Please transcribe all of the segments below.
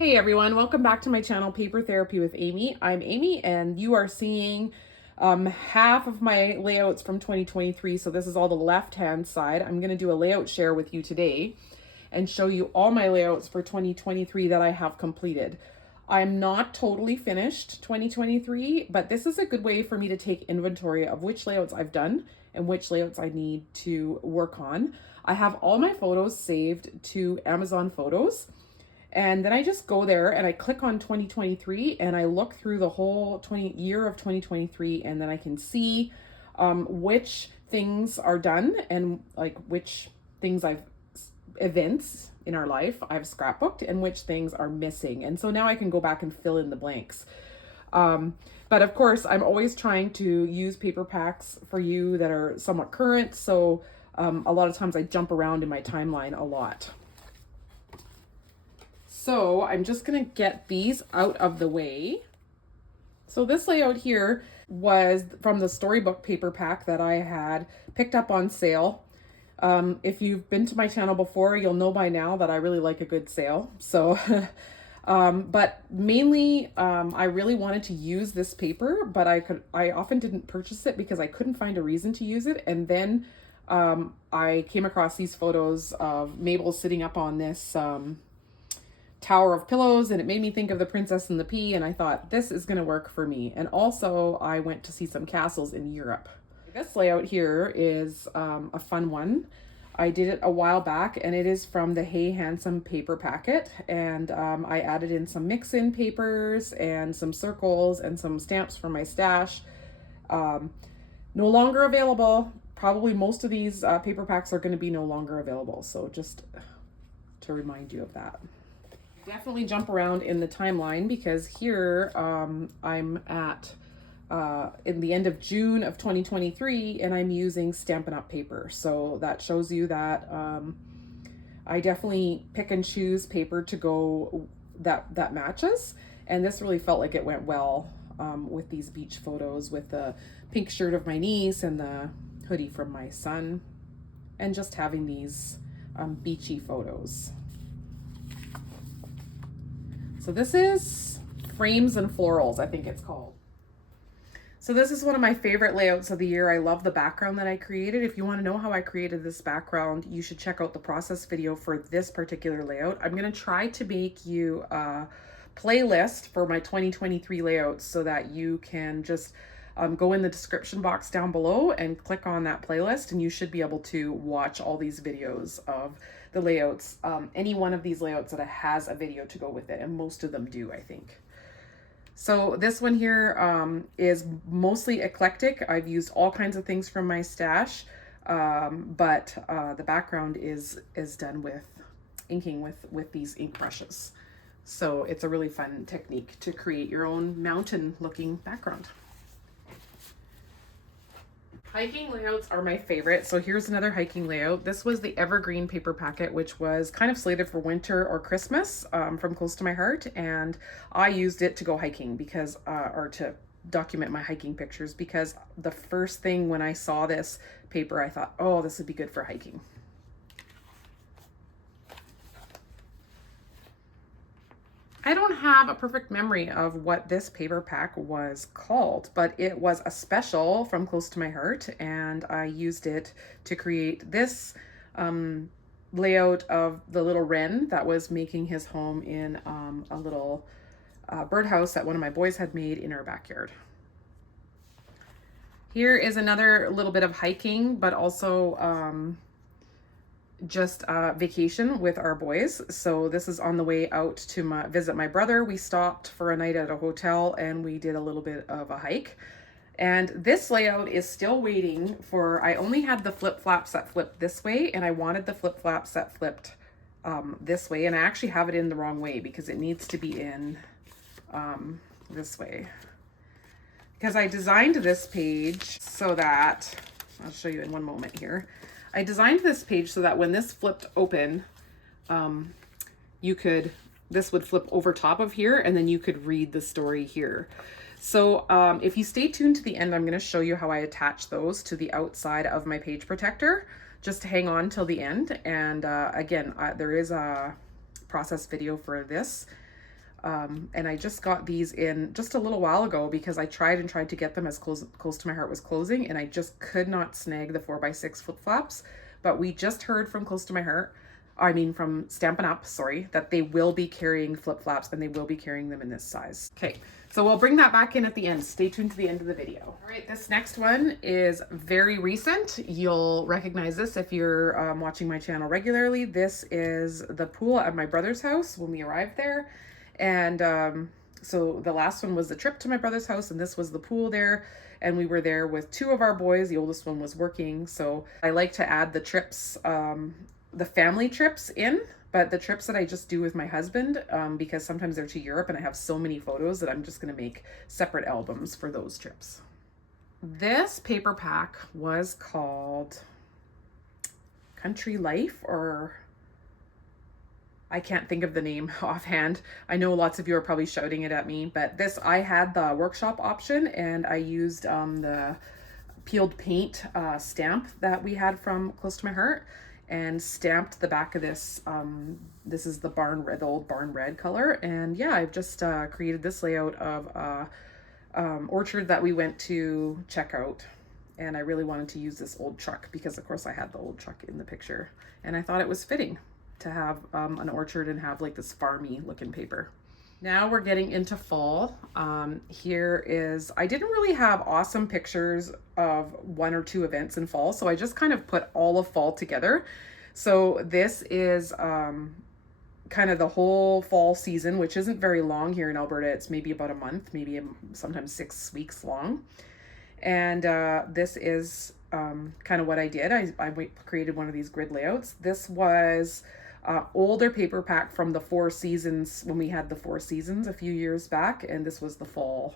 Hey everyone, welcome back to my channel, Paper Therapy with Amy. I'm Amy and you are seeing half of my layouts from 2023. So this is all the left-hand side. I'm going to do a layout share with you today and show you all my layouts for 2023 that I have completed. I'm not totally finished 2023, but this is a good way for me to take inventory of which layouts I've done and which layouts I need to work on. I have all my photos saved to Amazon Photos. And then I just go there and I click on 2023 and I look through the whole year of 2023, and then I can see which things are done and like which things events in our life I've scrapbooked and which things are missing. And so now I can go back and fill in the blanks. But of course, I'm always trying to use paper packs for you that are somewhat current. So a lot of times I jump around in my timeline a lot. So I'm just gonna get these out of the way. So this layout here was from the storybook paper pack that I had picked up on sale. If you've been to my channel before, you'll know by now that I really like a good sale. So, but mainly I really wanted to use this paper, but I often didn't purchase it because I couldn't find a reason to use it. And then I came across these photos of Mabel sitting up on this tower of pillows, and it made me think of The Princess and the Pea, and I thought this is going to work for me. And also I went to see some castles in Europe. This layout here is a fun one. I did it a while back and it is from the Hey Handsome paper packet, and I added in some mix-in papers and some circles and some stamps for my stash. No longer available. Probably most of these paper packs are going to be no longer available, so just to remind you of that. Definitely jump around in the timeline because here I'm at in the end of June of 2023 and I'm using Stampin' Up! Paper. So that shows you that I definitely pick and choose paper to go that matches, and this really felt like it went well with these beach photos with the pink shirt of my niece and the hoodie from my son, and just having these beachy photos. So this is Frames and Florals, I think it's called. So this is one of my favorite layouts of the year. I love the background that I created. If you want to know how I created this background, you should check out the process video for this particular layout. I'm going to try to make you a playlist for my 2023 layouts so that you can just go in the description box down below and click on that playlist, and you should be able to watch all these videos of the layouts. Any one of these layouts that has a video to go with it, and most of them do, I think. So this one here is mostly eclectic. I've used all kinds of things from my stash, but the background is done with inking with these ink brushes. So it's a really fun technique to create your own mountain looking background. Hiking layouts are my favorite. So here's another hiking layout. This was the Evergreen Paper packet, which was kind of slated for winter or Christmas from Close to My Heart. And I used it to go hiking because, or to document my hiking pictures, because the first thing when I saw this paper, I thought, oh, this would be good for hiking. I don't have a perfect memory of what this paper pack was called, but it was a special from Close to My Heart, and I used it to create this layout of the little wren that was making his home in a little birdhouse that one of my boys had made in our backyard. Here is another little bit of hiking, but also just vacation with our boys. So this is on the way out to visit my brother. We stopped for a night at a hotel and we did a little bit of a hike. And this layout is still waiting for, I only had the flip flaps that flipped this way, and I wanted the flip flaps that flipped this way. And I actually have it in the wrong way because it needs to be in this way. Because I designed this page so that, I'll show you in one moment here. I designed this page so that when this flipped open, this would flip over top of here, and then you could read the story here. So if you stay tuned to the end, I'm going to show you how I attach those to the outside of my page protector. Just hang on till the end. And again, there is a process video for this. And I just got these in just a little while ago because I tried to get them as close to my heart was closing, and I just could not snag the 4x6 flip flops. But we just heard from Close to My Heart, I mean from Stampin' Up, sorry, that they will be carrying flip flops and they will be carrying them in this size. Okay, so we'll bring that back in at the end. Stay tuned to the end of the video. All right, this next one is very recent. You'll recognize this if you're watching my channel regularly. This is the pool at my brother's house when we arrived there. And so the last one was the trip to my brother's house, and this was the pool there. And we were there with two of our boys. The oldest one was working. So I like to add the trips, the family trips in, but the trips that I just do with my husband, because sometimes they're to Europe and I have so many photos that I'm just going to make separate albums for those trips. This paper pack was called Country Life, or I can't think of the name offhand. I know lots of you are probably shouting it at me, but this, I had the workshop option and I used the peeled paint stamp that we had from Close to My Heart and stamped the back of this. This is the barn red, the old barn red color. And yeah, I've just created this layout of orchard that we went to check out. And I really wanted to use this old truck because of course I had the old truck in the picture and I thought it was fitting to have an orchard and have like this farmy looking paper. Now we're getting into fall. Here is, I didn't really have awesome pictures of one or two events in fall, so I just kind of put all of fall together. So this is kind of the whole fall season, which isn't very long here in Alberta. It's maybe about a month, maybe sometimes 6 weeks long. And this is kind of what I did. I created one of these grid layouts. This was older paper pack from the Four Seasons, when we had the Four Seasons a few years back, and this was the fall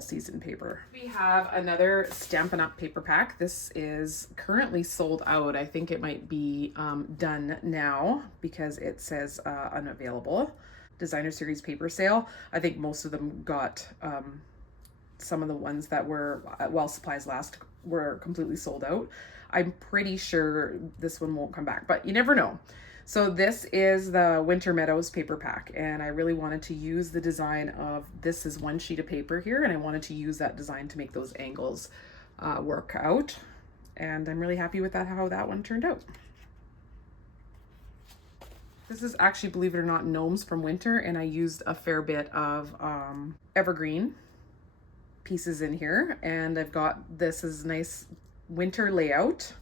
season paper. We have another Stampin' Up paper pack. This is currently sold out. I think it might be done now because it says unavailable. Designer Series paper sale. I think most of them got, some of the ones that were while supplies last were completely sold out. I'm pretty sure this one won't come back, but you never know. So this is the Winter Meadows paper pack, and I really wanted to use the design of, this is one sheet of paper here, and I wanted to use that design to make those angles work out. And I'm really happy with that, how that one turned out. This is actually, believe it or not, gnomes from winter, and I used a fair bit of evergreen pieces in here, and I've got, this is nice winter layout.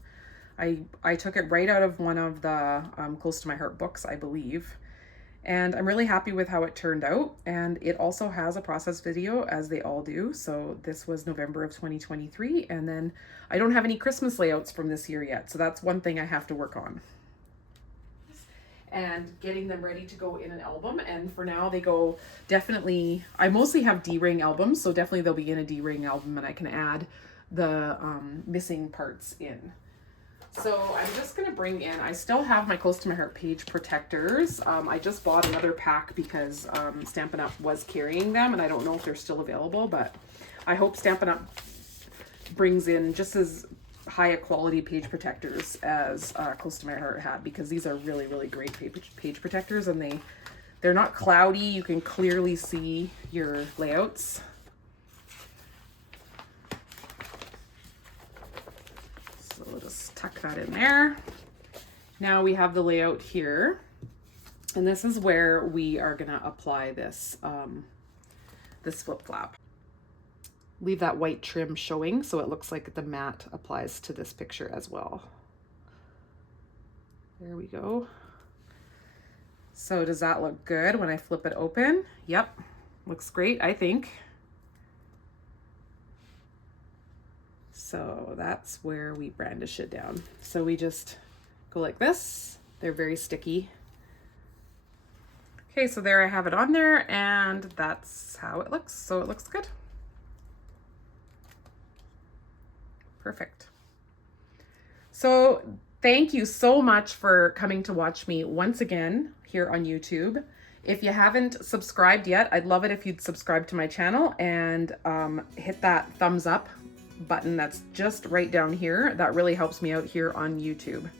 I took it right out of one of the Close to My Heart books, I believe. And I'm really happy with how it turned out. And it also has a process video, as they all do. So this was November of 2023. And then I don't have any Christmas layouts from this year yet. So that's one thing I have to work on. And getting them ready to go in an album. And for now they go definitely, I mostly have D-ring albums. So definitely they'll be in a D-ring album and I can add the missing parts in. So I'm just going to bring in, I still have my Close to My Heart page protectors. I just bought another pack because Stampin' Up was carrying them, and I don't know if they're still available, but I hope Stampin' Up brings in just as high a quality page protectors as Close to My Heart had, because these are really, really great page protectors, and they're not cloudy. You can clearly see your layouts. So we'll just tuck that in there. Now we have the layout here, and this is where we are gonna apply this, this flip flap. Leave that white trim showing so it looks like the matte applies to this picture as well. There we go. So does that look good when I flip it open? Yep, looks great, I think. So that's where we brandish it down. So we just go like this. They're very sticky. Okay, so there I have it on there, and that's how it looks. So it looks good. Perfect. So thank you so much for coming to watch me once again here on YouTube. If you haven't subscribed yet, I'd love it if you'd subscribe to my channel and hit that thumbs up button that's just right down here. That really helps me out here on YouTube.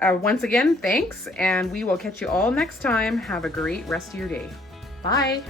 Once again, thanks, and we will catch you all next time. Have a great rest of your day. Bye.